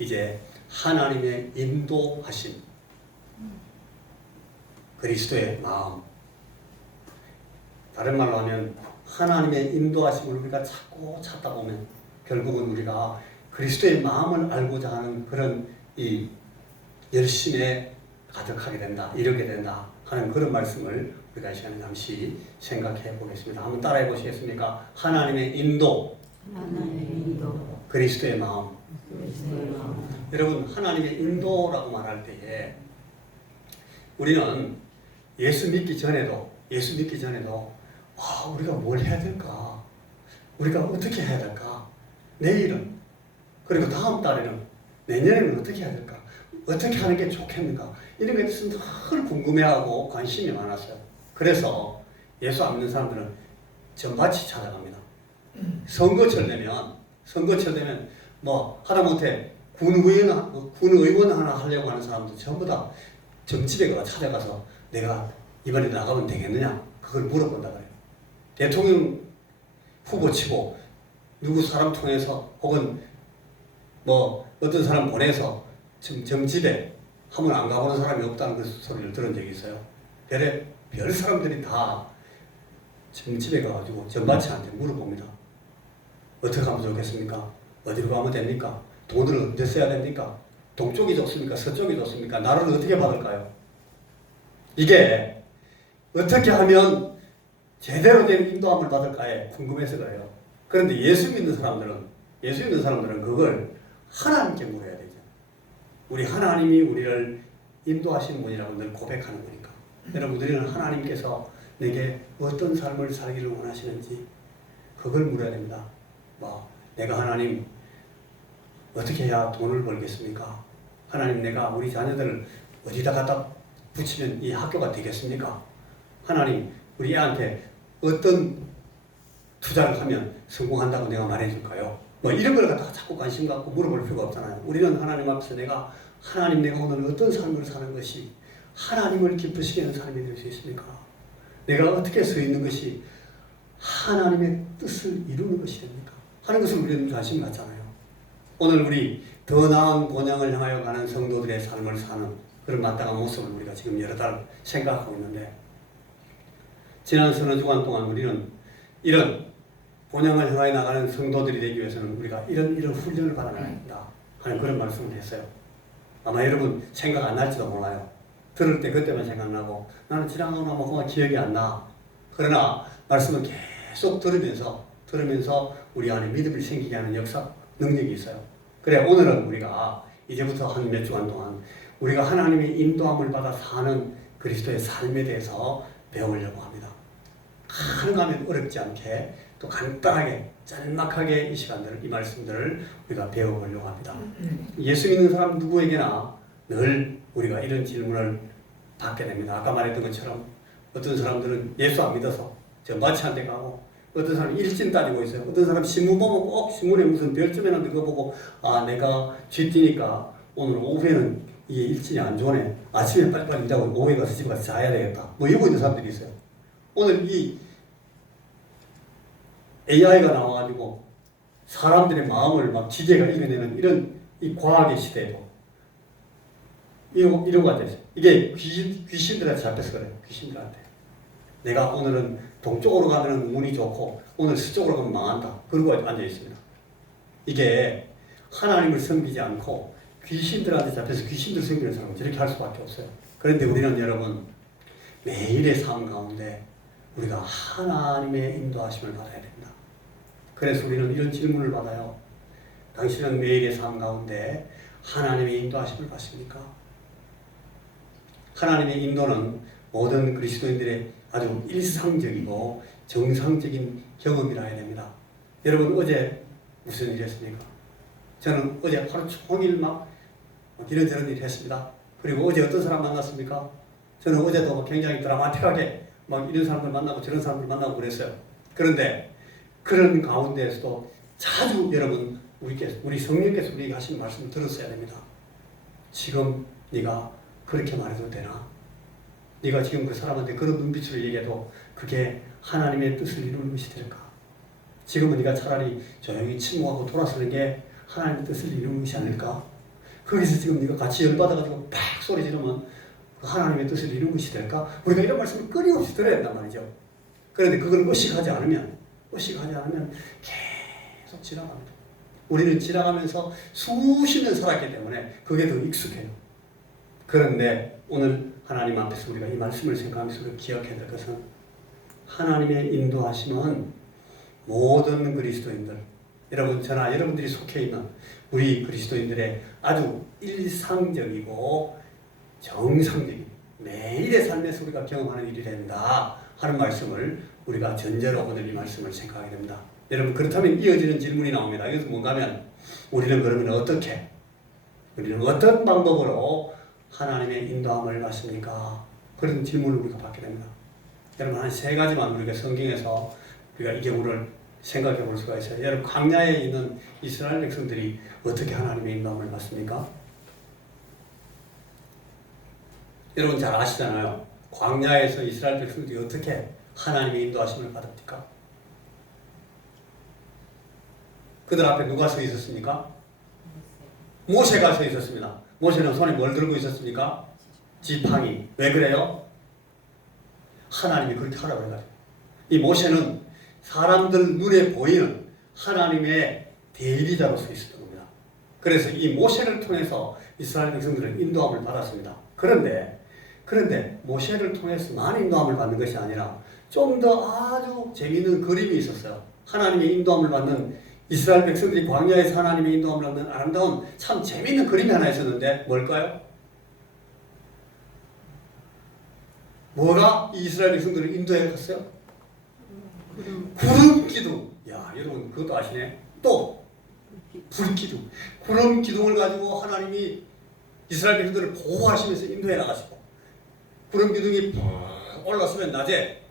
이제 하나님의 인도하심, 그리스도의 마음, 다른 말로 하면 하나님의 인도하심을 우리가 찾다 보면 결국은 우리가 그리스도의 마음을 알고자 하는 그런 이 열심에 가득하게 된다, 이르게 된다 하는 그런 말씀을 우리가 이 시간에 잠시 생각해 보겠습니다. 한번 따라해 보시겠습니까? 하나님의 인도, 그리스도의 마음. 여러분, 하나님의 인도라고 말할 때에 우리는 예수 믿기 전에도 우리가 뭘 해야 될까? 우리가 어떻게 해야 될까? 내일은, 그리고 다음 달에는, 내년에는 어떻게 해야 될까? 어떻게 하는 게 좋겠는가? 이런 것에 대해서 늘 궁금해하고 관심이 많았어요. 그래서 예수 안 믿는 사람들은 전밭이 찾아갑니다. 선거철 되면 뭐 하다못해 군의원 하나 하려고 하는 사람도 전부 다 정치배가 찾아가서 내가 이번에 나가면 되겠느냐? 그걸 물어본다 그래요. 대통령 후보 치고 누구 사람 통해서 혹은 뭐 어떤 사람 보내서 정집에 한번 안 가보는 사람이 없다는 그 소리를 들은 적이 있어요. 별 사람들이 다 정집에 가가지고 전밭이한테 물어봅니다. 어떻게 하면 좋겠습니까? 어디로 가면 됩니까? 돈을 언제 써야 됩니까? 동쪽이 좋습니까? 서쪽이 좋습니까? 나라를 어떻게 받을까요? 이게 어떻게 하면 제대로 된 인도함을 받을까에 궁금해서 그래요. 그런데 예수 믿는 사람들은 그걸 하나님께 물어야 되죠. 우리 하나님이 우리를 인도하시는 분이라고 늘 고백하는 거니까. 여러분, 우리는 하나님께서 내게 어떤 삶을 살기를 원하시는지 그걸 물어야 됩니다. 내가 하나님 어떻게 해야 돈을 벌겠습니까? 하나님, 내가 우리 자녀들을 어디다 갖다 붙이면 이 학교가 되겠습니까? 하나님, 우리 애한테 어떤 투자를 하면 성공한다고 내가 말해줄까요? 이런 걸 갖다가 자꾸 관심 갖고 물어볼 필요가 없잖아요. 우리는 하나님 앞에서 내가 오늘 어떤 삶을 사는 것이 하나님을 기쁘시게 하는 삶이 될 수 있습니까? 내가 어떻게 서 있는 것이 하나님의 뜻을 이루는 것이 됩니까? 하는 것을 우리는 관심 갖잖아요. 오늘 우리 더 나은 본향을 향하여 가는 성도들의 삶을 사는 그런 마땅한 모습을 우리가 지금 여러 달 생각하고 있는데, 지난 서너 주간 동안 우리는 이런 본향을 향하여 나가는 성도들이 되기 위해서는 우리가 이런 훈련을 받아야 한다 하는 그런 말씀을 했어요. 아마 여러분 생각 안 날지도 몰라요. 들을 때 그때만 생각나고 나는 지나가고 나면 기억이 안 나. 그러나 말씀을 계속 들으면서 우리 안에 믿음이 생기게 하는 역사 능력이 있어요. 그래, 오늘은 우리가 이제부터 한 몇 주간 동안 우리가 하나님의 인도함을 받아 사는 그리스도의 삶에 대해서 배우려고 합니다. 가능하면 어렵지 않게 또 간단하게 짤막하게 이 말씀들을 우리가 배워보려고 합니다. 예수 믿는 사람 누구에게나 늘 우리가 이런 질문을 받게 됩니다. 아까 말했던 것처럼 어떤 사람들은 예수 안 믿어서 저 마취한테 가고, 어떤 사람은 일진 따지고 있어요. 어떤 사람은 신문 보면 꼭 신문에 무슨 별점이나 읽어보고 내가 쥐띠니까 오늘 오후에는 이게 일진이 안 좋네. 아침에 빨리빨리 일하고 오후에 가서 집에 가서 자야 되겠다. 이러고 있는 사람들이 있어요. 오늘 이 AI가 나와가지고 사람들의 마음을 기계가 읽어내는 이런 이 과학의 시대에도 이러고 앉아있어요. 이게 귀신들한테 잡혀서 그래요. 귀신들한테. 내가 오늘은 동쪽으로 가면 운이 좋고 오늘 서쪽으로 가면 망한다. 그러고 앉아있습니다. 이게 하나님을 섬기지 않고 귀신들한테 잡혀서 귀신들 섬기는 사람은 저렇게 할 수밖에 없어요. 그런데 우리는 여러분 매일의 삶 가운데 우리가 하나님의 인도하심을 받아야 됩니다. 그래서 우리는 이런 질문을 받아요. 당신은 매일의 삶 가운데 하나님의 인도하심을 받습니까? 하나님의 인도는 모든 그리스도인들의 아주 일상적이고 정상적인 경험이라 해야 됩니다. 여러분, 어제 무슨 일 했습니까? 저는 어제 하루 종일 이런저런 일 했습니다. 그리고 어제 어떤 사람 만났습니까? 저는 어제도 굉장히 드라마틱하게 이런 사람들 만나고 저런 사람들 만나고 그랬어요. 그런데 그런 가운데에서도 자주 여러분 우리 성령께서 우리에게 하시는 말씀을 들었어야 됩니다. 지금 네가 그렇게 말해도 되나? 네가 지금 그 사람한테 그런 눈빛으로 얘기해도 그게 하나님의 뜻을 이루는 것이 될까? 지금은 네가 차라리 조용히 침묵하고 돌아서는 게 하나님의 뜻을 이루는 것이 아닐까? 거기서 지금 네가 같이 열받아가지고 팍 소리 지르면 하나님의 뜻을 이룬 것이 될까? 우리가 이런 말씀을 끊임없이 들어야 된단 말이죠. 그런데 그걸 의식하지 않으면 계속 지나갑니다. 우리는 지나가면서 수십 년 살았기 때문에 그게 더 익숙해요. 그런데 오늘 하나님 앞에서 우리가 이 말씀을 생각하면서 우리가 기억해야 될 것은 하나님의 인도하심은 모든 그리스도인들, 여러분 저나 여러분들이 속해 있는 우리 그리스도인들의 아주 일상적이고 정상적인 매일의 삶에서 우리가 경험하는 일이 된다 하는 말씀을 우리가 전제로 오늘 이 말씀을 생각하게 됩니다. 여러분 그렇다면 이어지는 질문이 나옵니다. 이것은 뭔가 하면 우리는 어떤 방법으로 하나님의 인도함을 받습니까? 그런 질문을 우리가 받게 됩니다. 여러분 한 세 가지만 우리가 성경에서 우리가 이 경우를 생각해 볼 수가 있어요. 여러분 광야에 있는 이스라엘 백성들이 어떻게 하나님의 인도함을 받습니까? 여러분 잘 아시잖아요. 광야에서 이스라엘 백성들이 어떻게 하나님의 인도하심을 받았습니까? 그들 앞에 누가 서 있었습니까? 모세가 서 있었습니다. 모세는 손에 뭘 들고 있었습니까? 지팡이. 왜 그래요? 하나님이 그렇게 하라고 해가지고. 이 모세는 사람들 눈에 보이는 하나님의 대리자로서 있었던 겁니다. 그래서 이 모세를 통해서 이스라엘 백성들은 인도함을 받았습니다. 그런데 모세를 통해서만 인도함을 받는 것이 아니라 좀 더 아주 재미있는 그림이 있었어요. 하나님의 인도함을 받는 이스라엘 백성들이 광야에서 하나님의 인도함을 받는 아름다운 참 재미있는 그림이 하나 있었는데 뭘까요? 뭐가 이 이스라엘 백성들을 인도해 갔어요? 구름 기둥. 야, 여러분 그것도 아시네. 또 불기둥. 구름 기둥을 가지고 하나님이 이스라엘 백성들을 보호하시면서 인도해 나가시고, 구름 기둥이 올라서면 낮에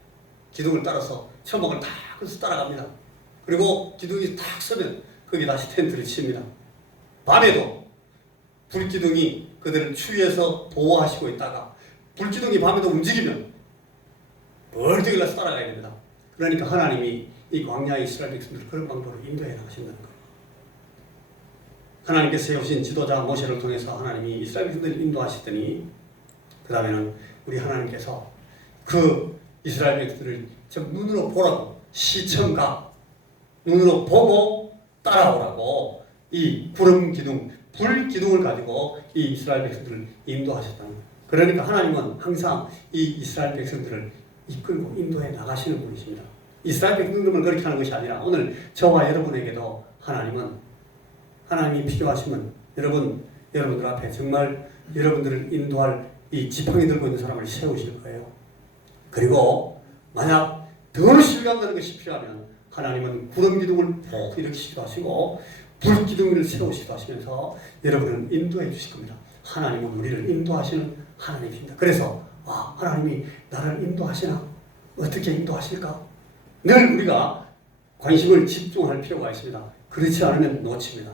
기둥을 따라서 천막을 다 그래서 따라갑니다. 그리고 기둥이 딱 서면 거기 다시 텐트를 칩니다. 밤에도 불기둥이 그들을 추위에서 보호하시고 있다가 불기둥이 밤에도 움직이면 벌떡 일어나서 따라가야 됩니다. 그러니까 하나님이 이 광야의 이스라엘 백성들을 그런 방법으로 인도해 나가신다는 거예요. 하나님께서 세우신 지도자 모세를 통해서 하나님이 이스라엘 백성들을 인도하시더니 그 다음에는 우리 하나님께서 그 이스라엘 백성들을 좀 눈으로 보라고 시청각 눈으로 보고 따라오라고 이 구름 기둥, 불 기둥을 가지고 이 이스라엘 백성들을 인도하셨다는 거예요. 그러니까 하나님은 항상 이 이스라엘 백성들을 이끌고 인도해 나가시는 분이십니다. 이스라엘 백성들만 그렇게 하는 것이 아니라 오늘 저와 여러분에게도 하나님이 필요하시면 여러분들 앞에 정말 여러분들을 인도할 이 지팡이 들고 있는 사람을 세우실 거예요. 그리고 만약 더 실감나는 것이 필요하면 하나님은 구름 기둥을 푹 일으키시기도 하시고 불 기둥을 세우시기도 하시면서 여러분을 인도해 주실 겁니다. 하나님은 우리를 인도하시는 하나님이십니다. 그래서 하나님이 나를 인도하시나? 어떻게 인도하실까? 늘 우리가 관심을 집중할 필요가 있습니다. 그렇지 않으면 놓칩니다.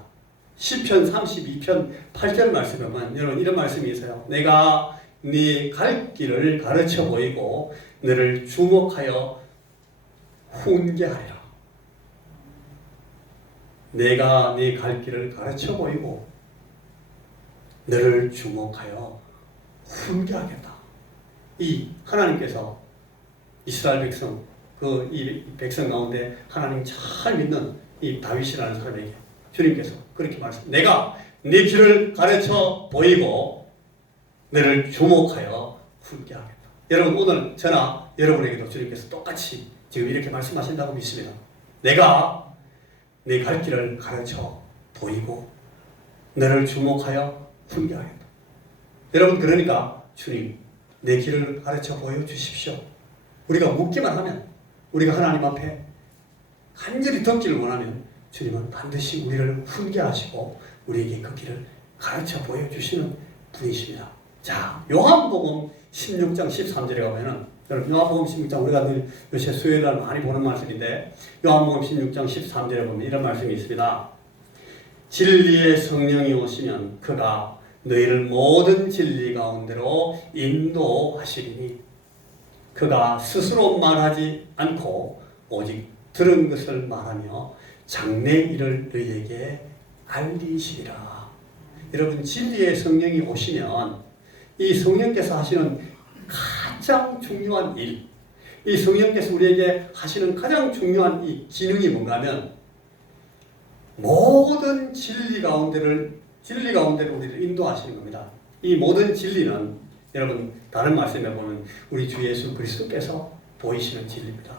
시편 32편 8절 말씀에 보면 여러분 이런 말씀이 있어요. 내가 네 갈 길을 가르쳐 보이고 너를 주목하여 훈계하리라. 내가 네 갈 길을 가르쳐 보이고 너를 주목하여 훈계하겠다. 이 하나님께서 이스라엘 백성 이 백성 가운데 하나님 잘 믿는 이 다윗이라는 사람에게 주님께서 그렇게 말씀. 내가 네 길을 가르쳐 보이고 너를 주목하여 훈계하겠다. 여러분 오늘 저나 여러분에게도 주님께서 똑같이 지금 이렇게 말씀하신다고 믿습니다. 내가 네 갈 길을 가르쳐 보이고 너를 주목하여 훈계하겠다. 여러분 그러니까 주님 내 길을 가르쳐 보여주십시오. 우리가 묻기만 하면 우리가 하나님 앞에 간절히 듣기를 원하면 주님은 반드시 우리를 훈계하시고 우리에게 그 길을 가르쳐 보여주시는 분이십니다. 자, 요한복음 16장 13절에 가면은 여러분 요한복음 16장 우리가 늘 요새 수요일날 많이 보는 말씀인데 요한복음 16장 13절에 보면 이런 말씀이 있습니다. 진리의 성령이 오시면 그가 너희를 모든 진리 가운데로 인도하시리니 그가 스스로 말하지 않고 오직 들은 것을 말하며 장래 일을 너희에게 알리시리라. 여러분 진리의 성령이 오시면 이 성령께서 하시는 가장 중요한 일, 이 성령께서 우리에게 하시는 가장 중요한 이 기능이 뭔가 하면 모든 진리 가운데를 우리를 인도하시는 겁니다. 이 모든 진리는 여러분 다른 말씀에 보면 우리 주 예수 그리스도께서 보이시는 진리입니다.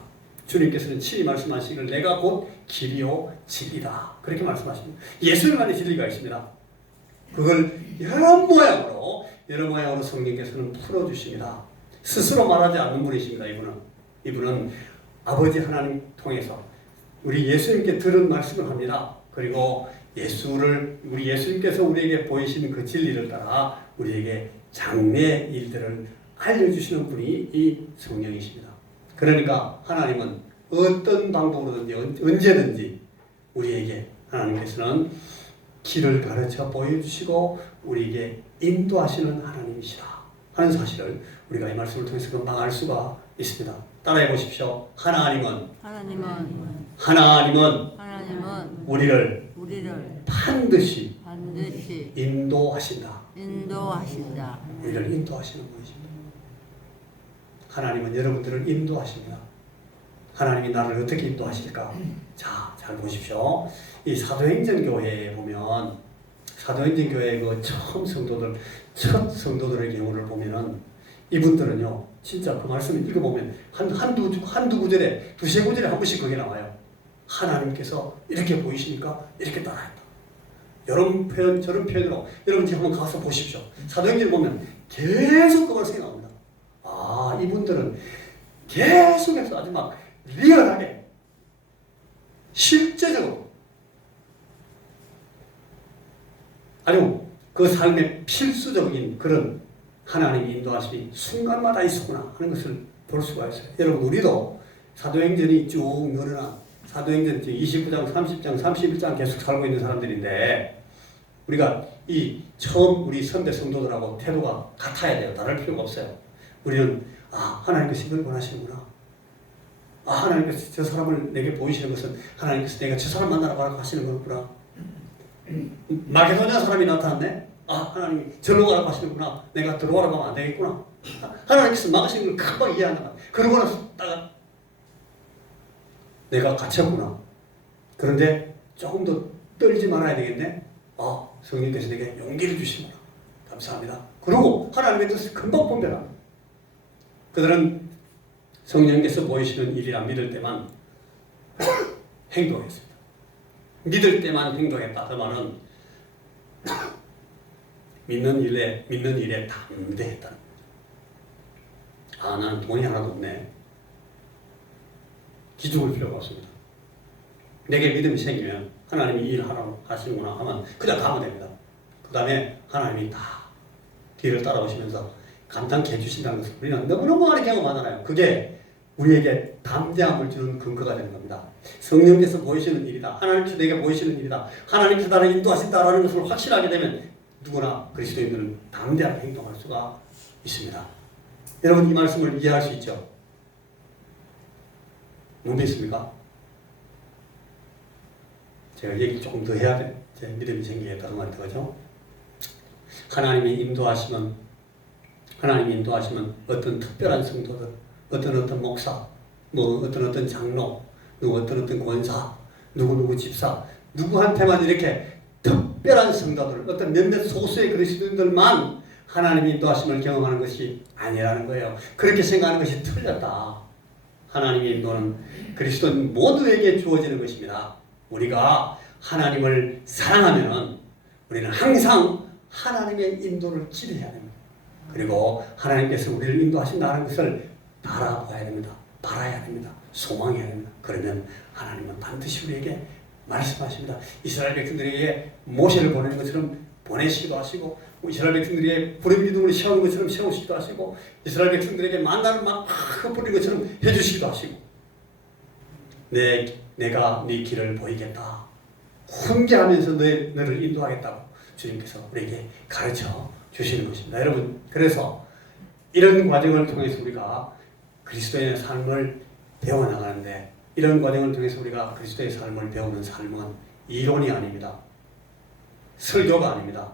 주님께서는 친히 말씀하시기를 내가 곧 길이요 진리다 그렇게 말씀하십니다. 예수님만의 진리가 있습니다. 그걸 여러 모양으로 성령께서는 풀어주십니다. 스스로 말하지 않는 분이십니다. 이분은 아버지 하나님 통해서 우리 예수님께 들은 말씀을 합니다. 그리고 우리 예수님께서 우리에게 보이신 그 진리를 따라 우리에게 장래의 일들을 알려주시는 분이 이 성령이십니다. 그러니까 하나님은 어떤 방법으로든지 언제든지 우리에게 하나님께서는 길을 가르쳐 보여주시고 우리에게 인도하시는 하나님이시다 하는 사실을 우리가 이 말씀을 통해서 금방 알 수가 있습니다. 따라해 보십시오. 하나님은 우리를 반드시 인도하신다. 우리를 인도하시는 분이십니다. 하나님은 여러분들을 인도하십니다. 하나님이 나를 어떻게 인도하실까? 자, 잘 보십시오. 이 사도행전 교회에 보면 사도행전 교회 그 첫 성도들의 경우를 보면은 이분들은요 진짜 그 말씀을 읽어보면 한두 구절에 두세 구절에 한 번씩 그게 나와요. 하나님께서 이렇게 보이시니까 이렇게 따라했다. 이런 표현 저런 표현으로 여러분 지금 한번 가서 보십시오. 사도행전 보면 계속 그걸 생각합니다. 아 이분들은 계속해서 아주 막 리얼하게 실제적으로 아주 그 삶의 필수적인 그런 하나님이 인도하심이 순간마다 있었구나 하는 것을 볼 수가 있어요. 여러분 우리도 사도행전이 쭉 늘어나 사도행전 29장, 30장, 31장 계속 살고 있는 사람들인데 우리가 이 처음 우리 선배 성도들하고 태도가 같아야 돼요. 다를 필요가 없어요. 우리는 하나님께서 이걸 원하시는구나. 하나님께서 저 사람을 내게 보이시는 것은 하나님께서 내가 저 사람 만나러 가라고 하시는 거구나. 마게도냐 사람이 나타났네. 하나님이 절로 가라고 하시는구나. 내가 들어가라고 하면 안 되겠구나. 하나님께서 막으시는 걸 금방 이해한다. 그러고 나서 딱 내가 갇혔구나. 그런데 조금 더 떨지 말아야 되겠네. 성령께서 내게 용기를 주시는구나. 감사합니다. 그리고 하나님의 뜻을 금방 분별합니다. 그들은 성령께서 보이시는 일이라 믿을 때만 행동했습니다. 믿을 때만 행동했다. 그 말은 믿는 일에 담대했다는 거예요. 나는 돈이 하나도 없네. 기죽을 필요가 없습니다. 내게 믿음이 생기면 하나님이 일하라고 하시는구나 하면 그냥 가면 됩니다. 그 다음에 하나님이 다 뒤를 따라오시면서 감당케 해주신다는 것을 우리는 너무너무 많은 경우가 많아요. 그게 우리에게 담대함을 주는 근거가 되는 겁니다. 성령께서 보이시는 일이다. 하나님께서 내게 보이시는 일이다. 하나님께서 나를 인도하신다라는 것을 확신하게 되면 누구나 그리스도인들은 담대하게 행동할 수가 있습니다. 여러분 이 말씀을 이해할 수 있죠? 못 믿습니까? 제가 얘기 조금 더 해야 돼. 제 믿음이 생기겠다 그 말이 되죠. 하나님이 인도하시면 어떤 특별한 성도들, 어떤 목사, 어떤 장로, 어떤 권사, 누구 집사, 누구한테만 이렇게 특별한 성도들, 어떤 몇몇 소수의 그리스도인들만 하나님의 인도하심을 경험하는 것이 아니라는 거예요. 그렇게 생각하는 것이 틀렸다. 하나님의 인도는 그리스도인 모두에게 주어지는 것입니다. 우리가 하나님을 사랑하면 우리는 항상 하나님의 인도를 기대해야 됩니다. 그리고 하나님께서 우리를 인도하신다는 것을 바라봐야 됩니다. 바라야 됩니다. 소망해야 됩니다. 그러면 하나님은 반드시 우리에게 말씀하십니다. 이스라엘 백성들에게 모세를 보내는 것처럼 보내시기도 하시고 이스라엘 백성들에게 불의 기둥을 세우는 것처럼 세우시기도 하시고 이스라엘 백성들에게 만나를 막 흩뿌리는 것처럼 해주시기도 하시고 내가 네 길을 보이겠다. 훈계하면서 너를 인도하겠다고 주님께서 우리에게 가르쳐 주시는 것입니다. 여러분 그래서 이런 과정을 통해서 우리가 그리스도의 삶을 배워나가는데 이런 과정을 통해서 우리가 그리스도의 삶을 배우는 삶은 이론이 아닙니다. 설교가 아닙니다.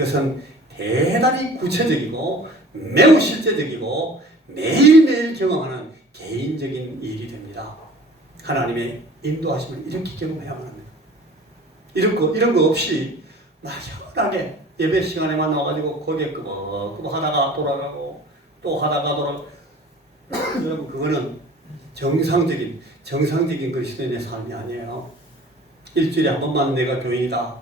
이것은 대단히 구체적이고 매우 실제적이고 매일매일 경험하는 개인적인 일이 됩니다. 하나님의 인도하심을 이렇게 경험해야만 합니다. 이런 거 없이 막연하게 예배 시간에만 나와가지고 고개 끄벅끄벅 하다가 돌아가고 또 하다가 돌아가고 여러분 그거는 정상적인 그리스도인의 삶이 아니에요. 일주일에 한 번만 내가 교인이다.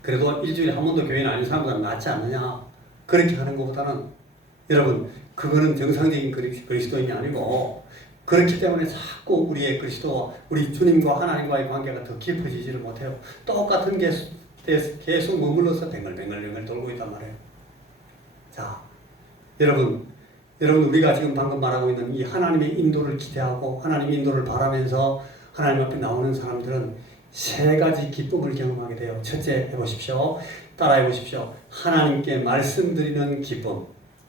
그래도 일주일에 한 번도 교인 아닌 사람보다 낫지 않느냐. 그렇게 하는 것보다는 여러분 그거는 정상적인 그리스도인이 아니고 그렇기 때문에 자꾸 우리의 그리스도와 우리 주님과 하나님과의 관계가 더 깊어지지를 못해요. 똑같은 게 계속 머물러서 뱅글뱅글 돌고 있단 말이에요. 자, 여러분 우리가 지금 방금 말하고 있는 이 하나님의 인도를 기대하고 하나님의 인도를 바라면서 하나님 앞에 나오는 사람들은 세 가지 기쁨을 경험하게 돼요. 첫째 해보십시오. 따라해 보십시오. 하나님께 말씀드리는 기쁨.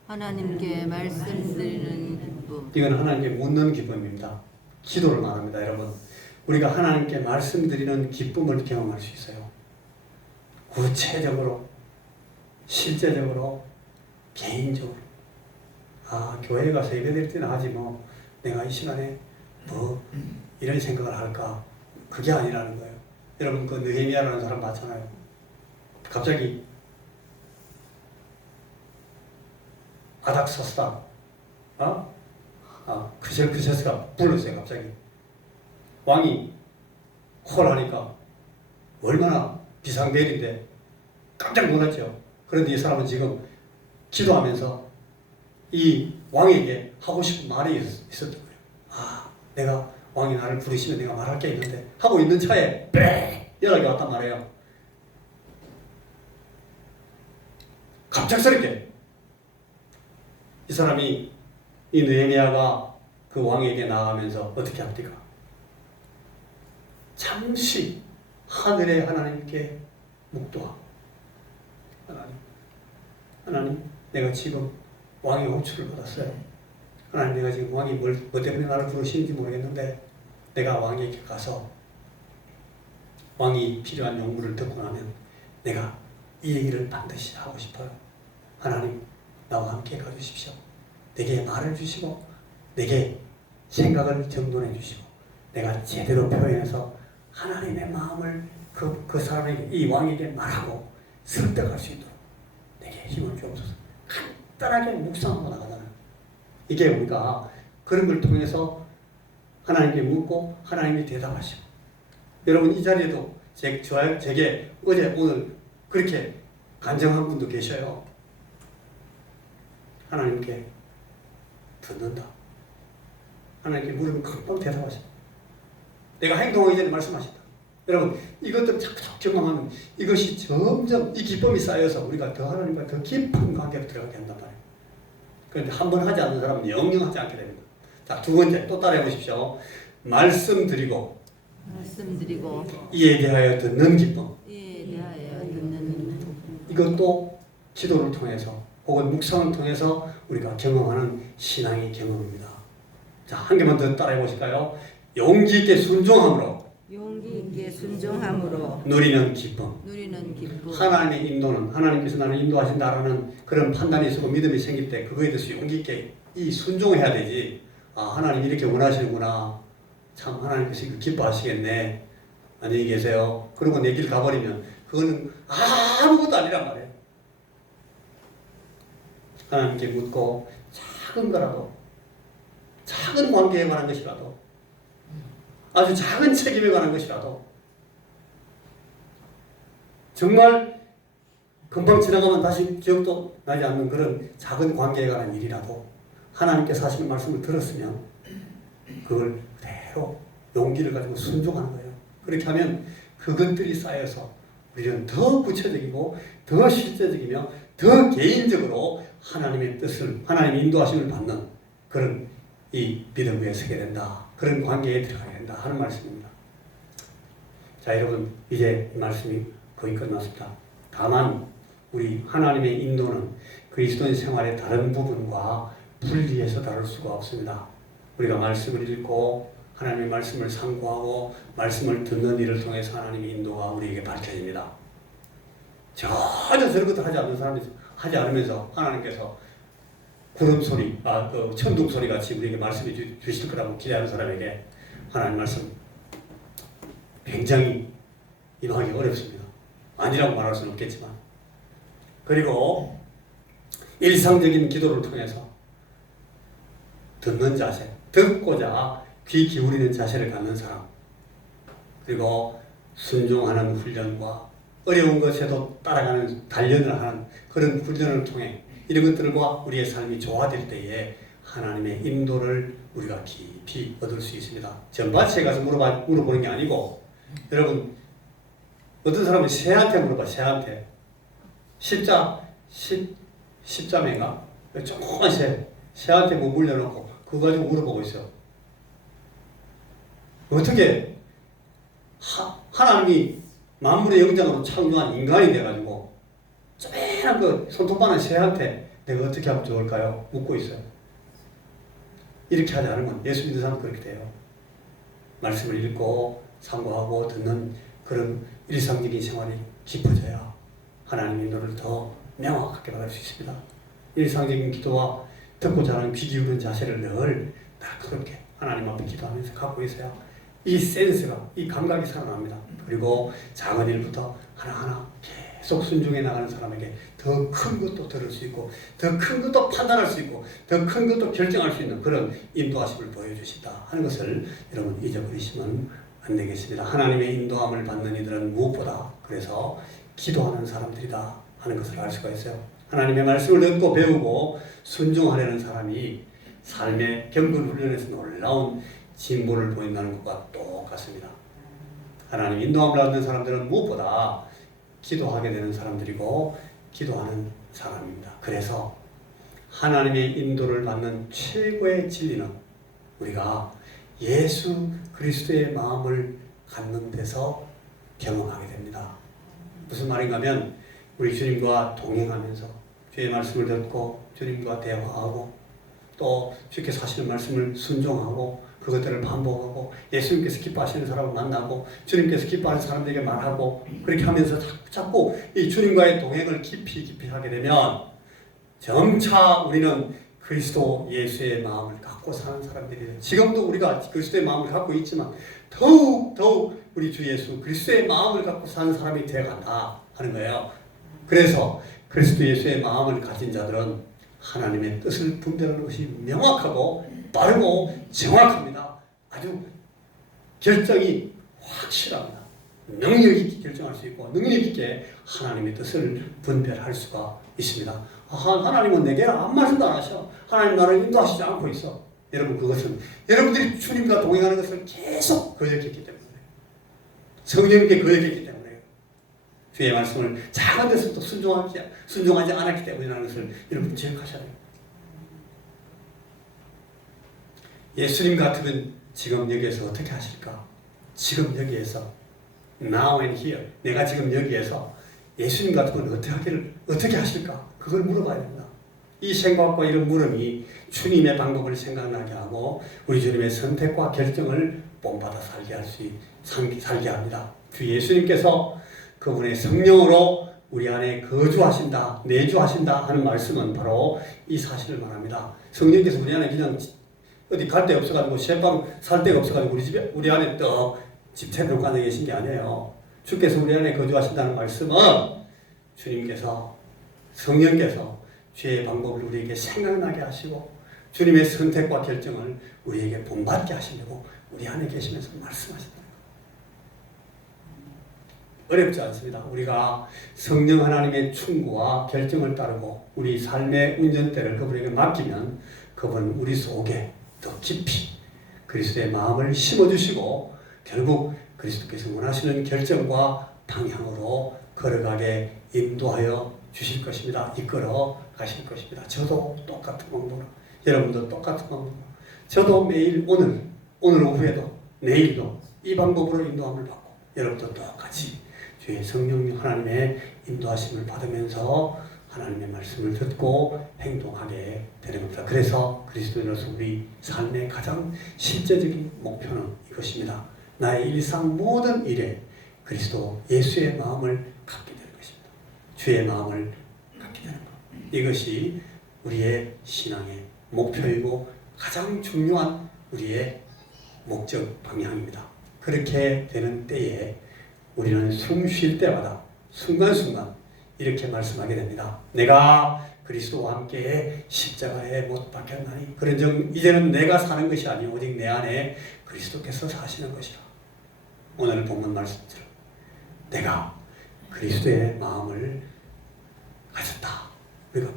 하나님께 말씀드리는 기쁨. 이건 하나님께 묻는 기쁨입니다. 기도를 말합니다, 여러분. 우리가 하나님께 말씀드리는 기쁨을 경험할 수 있어요. 구체적으로, 실제적으로, 개인적으로. 아, 교회 가서 예배드릴 때는 하지 뭐 내가 이 시간에 뭐 이런 생각을 할까? 그게 아니라는 거예요. 여러분 그 느헤미야라는 사람 봤잖아요. 갑자기 아닥사스다, 크셀크세스가 불렀어요. 갑자기 왕이 홀하니까 얼마나 비상벨인데 깜짝 놀랐죠. 그런데 이 사람은 지금 기도하면서 이 왕에게 하고 싶은 말이 있었던 거예요. 아, 내가 왕이 나를 부르시면 내가 말할 게 있는데 하고 있는 차에 빽 연락이 왔단 말이에요. 갑작스럽게 이 사람이 이 느헤미야가 그 왕에게 나아가면서 어떻게 합니까? 잠시 하늘의 하나님께 묵도하고 하나님 내가 지금 왕의 호출을 받았어요. 하나님 내가 지금 왕이 뭐 때문에 나를 부르시는지 모르겠는데 내가 왕에게 가서 왕이 필요한 용무를 듣고 나면 내가 이 얘기를 반드시 하고 싶어요. 하나님 나와 함께 가주십시오. 내게 말을 주시고 내게 생각을 정돈해 주시고 내가 제대로 표현해서 하나님의 마음을 그 사람에게 이 왕에게 말하고 설득할 수 있도록 내게 힘을 주옵소서. 간단하게 묵상하고 나가잖아요. 이게 우리가 그런 걸 통해서 하나님께 묻고 하나님이 대답하시고 여러분 이 자리에도 제게 어제 오늘 그렇게 간증한 분도 계셔요. 하나님께 듣는다. 하나님께 물으면 금방 대답하신다. 내가 행동하기 전에 말씀하신다. 여러분 이것들 자꾸 경험하면 이것이 점점 이 기쁨이 쌓여서 우리가 더 하나님과 더 깊은 관계로 들어가게 한단 말이에요. 그런데 한 번 하지 않는 사람은 영영 하지 않게 됩니다. 자, 두 번째 또 따라해 보십시오. 말씀드리고 이에 대하여 듣는 기쁨. 이것도 기도를 통해서 혹은 묵상을 통해서 우리가 경험하는 신앙의 경험입니다. 자, 한 개만 더 따라해 보실까요? 용기 있게 순종함으로 누리는 기쁨. 하나님의 인도는 하나님께서 나를 인도하신다라는 그런 판단이 있고 믿음이 생길 때 그거에 대해서 용기 있게 이 순종해야 되지. 아, 하나님 이렇게 원하시는구나. 참 하나님께서 이거 기뻐하시겠네. 안녕히 계세요. 그러고 내 길 가버리면 그거는 아무것도 아니란 말이에요. 하나님께 묻고 작은 거라도 작은 관계에 관한 것이라도 아주 작은 책임에 관한 것이라도 정말 금방 지나가면 다시 기억도 나지 않는 그런 작은 관계에 관한 일이라도 하나님께서 하시는 말씀을 들었으면 그걸 그대로 용기를 가지고 순종하는 거예요. 그렇게 하면 그것들이 쌓여서 우리는 더 구체적이고 더 실제적이며 더 개인적으로 하나님의 뜻을 하나님의 인도하심을 받는 그런 이 믿음 위에 서게 된다. 그런 관계에 들어가게 된다 하는 말씀입니다. 자, 여러분 이제 이 말씀이 거의 끝났습니다. 다만 우리 하나님의 인도는 그리스도인 생활의 다른 부분과 분리해서 다룰 수가 없습니다. 우리가 말씀을 읽고 하나님의 말씀을 상고하고 말씀을 듣는 일을 통해서 하나님의 인도가 우리에게 밝혀집니다. 전혀 저런 것도 하지 않는 사람이 하지 않으면서 하나님께서 구름 소리, 그 천둥 소리 같이 우리에게 말씀해 주실 거라고 기대하는 사람에게 하나님 말씀 굉장히 임하기 어렵습니다. 아니라고 말할 수는 없겠지만. 그리고 일상적인 기도를 통해서 듣는 자세, 듣고자 귀 기울이는 자세를 갖는 사람, 그리고 순종하는 훈련과 어려운 것에도 따라가는 단련을 하는 그런 훈련을 통해 이런 것들과 우리의 삶이 조화될 때에 하나님의 인도를 우리가 깊이 얻을 수 있습니다. 전밭에 가서 물어보는 게 아니고, 여러분 어떤 사람은 새한테 물어봐. 새한테 십자매인가? 조그만 새한테 뭐 물려놓고 그거 가지고 물어보고 있어요. 어떻게 하나님이 만물의 영장으로 창조한 인간이 돼가지고 쪼매한 그 손톱만한 새한테 내가 어떻게 하면 좋을까요? 묻고 있어요. 이렇게 하지 않으면 예수 믿는 사람은 그렇게 돼요. 말씀을 읽고 상고하고 듣는 그런 일상적인 생활이 깊어져야 하나님의 인도를 더 명확하게 받을 수 있습니다. 일상적인 기도와 듣고자 하는 귀 기울이는 자세를 늘 날카롭게 하나님 앞에 기도하면서 갖고 있어야 이 센스가, 이 감각이 살아납니다. 그리고 작은 일부터 하나하나 계속 순종해 나가는 사람에게 더 큰 것도 들을 수 있고, 더 큰 것도 판단할 수 있고, 더 큰 것도 결정할 수 있는 그런 인도하심을 보여주신다 하는 것을 여러분 잊어버리시면 안 되겠습니다. 하나님의 인도함을 받는 이들은 무엇보다 그래서 기도하는 사람들이다 하는 것을 알 수가 있어요. 하나님의 말씀을 듣고 배우고 순종하려는 사람이 삶의 경건 훈련에서 놀라운 진보를 보인다는 것과 똑같습니다. 하나님 인도함을 받는 사람들은 무엇보다 기도하게 되는 사람들이고 기도하는 사람입니다. 그래서 하나님의 인도를 받는 최고의 진리는 우리가 예수 그리스도의 마음을 갖는 데서 경험하게 됩니다. 무슨 말인가 하면 우리 주님과 동행하면서 주의 말씀을 듣고 주님과 대화하고 또 주께서 하시는 말씀을 순종하고 그것들을 반복하고 예수님께서 기뻐하시는 사람을 만나고 주님께서 기뻐하는 사람들에게 말하고 그렇게 하면서 자꾸 이 주님과의 동행을 깊이 하게 되면 점차 우리는 그리스도 예수의 마음을 갖고 사는 사람들이에요. 지금도 우리가 그리스도의 마음을 갖고 있지만 더욱 우리 주 예수 그리스도의 마음을 갖고 사는 사람이 되어간다 하는 거예요. 그래서 그리스도 예수의 마음을 가진 자들은 하나님의 뜻을 분별하는 것이 명확하고 빠르고 정확합니다. 아주 결정이 확실합니다. 능력 있게 결정할 수 있고 능력 있게 하나님의 뜻을 분별할 수가 있습니다. 하나님은 내게 아무 말씀도 안 하셔. 하나님 나를 인도하시지 않고 있어. 여러분 그것은 여러분들이 주님과 동행하는 것을 계속 거역했기 때문에 성령님께 거역했기 때문에 주의 말씀을 작은 데서부터 순종하지 않았기 때문이라는 것을 여러분 기억하셔야 돼요. 예수님 같으면 지금 여기에서 어떻게 하실까? 지금 여기에서 now and here 내가 지금 여기에서 예수님 같으면 어떻게 하실까? 그걸 물어봐야 됩니다. 이 생각과 이런 물음이 주님의 방법을 생각나게 하고 우리 주님의 선택과 결정을 본받아 살게 합니다. 주 예수님께서 그분의 성령으로 우리 안에 거주하신다, 내주하신다 하는 말씀은 바로 이 사실을 말합니다. 성령께서 우리 안에 그냥 어디 갈 데 없어가지고 쇠방 살 데가 없어가지고 우리 안에 또 집채로 앉아 계신 게 아니에요. 주께서 우리 안에 거주하신다는 말씀은 주님께서 성령께서 주의 방법을 우리에게 생각나게 하시고 주님의 선택과 결정을 우리에게 본받게 하시려고 우리 안에 계시면서 말씀하신다. 어렵지 않습니다. 우리가 성령 하나님의 충고와 결정을 따르고 우리 삶의 운전대를 그분에게 맡기면 그분 우리 속에 더 깊이 그리스도의 마음을 심어주시고 결국 그리스도께서 원하시는 결정과 방향으로 걸어가게 인도하여 주실 것입니다. 이끌어 가실 것입니다. 저도 똑같은 방법으로 여러분도 똑같은 방법으로 저도 매일 오늘 오후에도 내일도 이 방법으로 인도함을 받고 여러분도 똑같이 주의 성령 하나님의 인도하심을 받으면서 하나님의 말씀을 듣고 행동하게 되는 겁니다. 그래서 그리스도인으로서 우리 삶의 가장 실제적인 목표는 이것입니다. 나의 일상 모든 일에 그리스도 예수의 마음을 갖게 되는 것입니다. 주의 마음을 갖게 되는 것. 이것이 우리의 신앙의 목표이고 가장 중요한 우리의 목적 방향입니다. 그렇게 되는 때에 우리는 숨 쉴 때마다 순간순간 이렇게 말씀하게 됩니다. 내가 그리스도와 함께 십자가에 못 박혔나니 그런즉 이제는 내가 사는 것이 아니 오직 내 안에 그리스도께서 사시는 것이라. 오늘 본문 말씀처럼 내가 그리스도의 마음을 가졌다. 우리가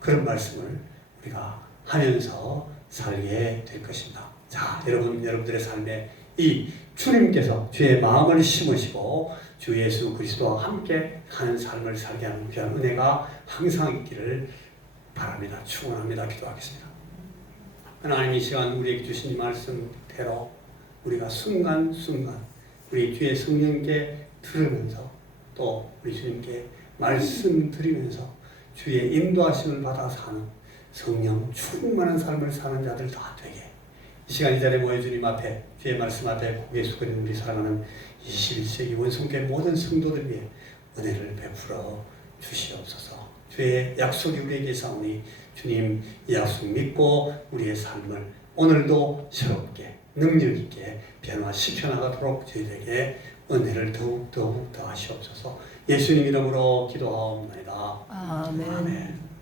그런 말씀을 우리가 하면서 살게 될 것입니다. 자, 여러분들의 삶에 이 주님께서 주의 마음을 심으시고 주 예수 그리스도와 함께 하는 삶을 살게 하는 귀한 은혜가 항상 있기를 바랍니다. 축원합니다. 기도하겠습니다. 하나님, 이 시간 우리에게 주신 이 말씀대로 우리가 순간순간 우리 주의 성령께 들으면서 또 우리 주님께 말씀드리면서 주의 인도하심을 받아 사는 성령 충만한 삶을 사는 자들 다 되게 이 시간 이 자리에 모여 주님 앞에 주의 말씀 앞에 고개 숙이는 우리 사랑하는 21세기 원성교회 모든 성도들 위해 은혜를 베풀어 주시옵소서. 주의 약속이 우리에게 있사오니 주님 이 약속 믿고 우리의 삶을 오늘도 새롭게 능력 있게 변화시켜 나가도록 저희에게 은혜를 더욱 더하시옵소서. 예수님 이름으로 기도하옵나이다. 아멘. 아멘.